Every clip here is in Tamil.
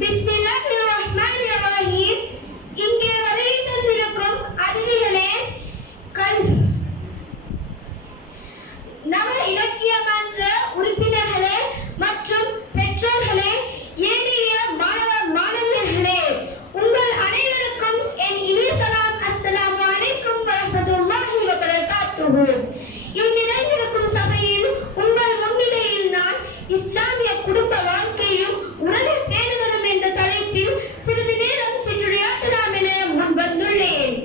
பிஸ்மில்லாஹிர்ரஹ்மானிர்ரஹீம். இங்கே வருகை தந்திருக்கும் அதிதிகளே, நவ இலக்கிய மன்ற உறுப்பினர்களே மற்றும் பெற்றோர்களே, ஏனைய மாணவியர்களே, உங்கள் அனைவருக்கும் என் இனிய சலாம். அஸ்ஸலாமு அலைக்கும் வரஹ்மத்துல்லாஹி வபரகாத்துஹு. இந்நிறைந்திருக்கும் சபையில் உங்கள் முன்னிலையில் நான் இஸ்லாமிய குடும்ப வாழ்க்கையும் உறவு பேணுதலும் என்ற தலைப்பில் சிறிது நேரம் சென்றுரையாற்றலாம் என முன் வந்துள்ளேன்.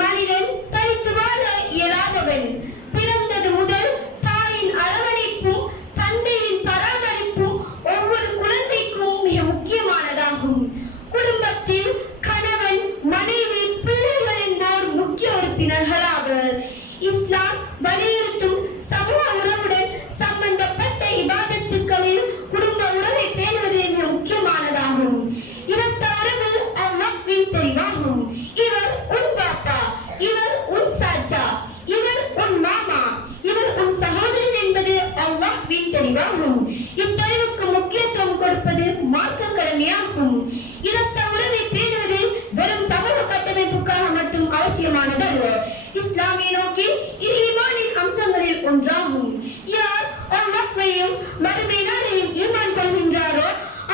மனிதன் தனித்து வாழ இயலாதவன். பிறந்தது முதல் தாயின் அரவணைப்பும் தந்தையின் பராமரிப்பும் ஒவ்வொரு குழந்தைக்கும் மிக முக்கியமானதாகும். குடும்பத்தில் கணவன், மனைவி, பிள்ளைகள் என்போர் முக்கிய உறுப்பினர்களாவர். இஸ்லாம் வலியுறுத்தும் சமூக உறவுடன் சம்பந்தப்பட்ட இபாதத்துக்களில் குடும்ப உறவை பேணுவது மிக முக்கியமானதாகும். இரத்த உறவு அல்லாஹ்வின் தெரிவாகும். இவர் உன் பாப்பா, இவர் உன் சாச்சா, இவர் உன் மாமா, இவர் உன் சகோதரன் என்பது அல்லாஹ்வின் தெரிவாகும். இத்தெளிவுக்கு முக்கியத்துவம் கொடுப்பது மார்க்க கடமையாகும். இரத்த உறவை பேணுவது வெறும் சமூக கட்டமைப்புக்காக மட்டும் அவசியமானதல்ல. இஸ்லாமிய நோக்கில் இது ஈமானின் அம்சங்களில் ஒன்றாகும். யார் அல்லாஹ்வையும் மறுமை நாளையும் ஈமான் கொள்கின்றாரோ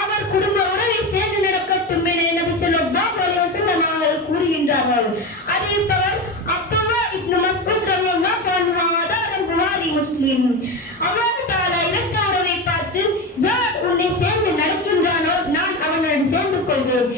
அவர் குடும்ப உறவை சேர்ந்து நடக்கட்டும் என நபி ஸல்லல்லாஹு அலைஹி வஸல்லம் அவர்கள் கூறுகின்றார்கள். அறிவிப்பவர் அப்துல்லா இப்னு மஸ்ஊத் ரலியல்லாஹு அன்ஹு, ஆதாரம் புகாரி, முஸ்லிம். அல்லாஹ் தஆலா இரத்த உறவை பார்த்து, யார் உன்னை சேர்ந்து நடக்கின்றானோ நான் அவனுடன் சேர்ந்து கொள்வேன்,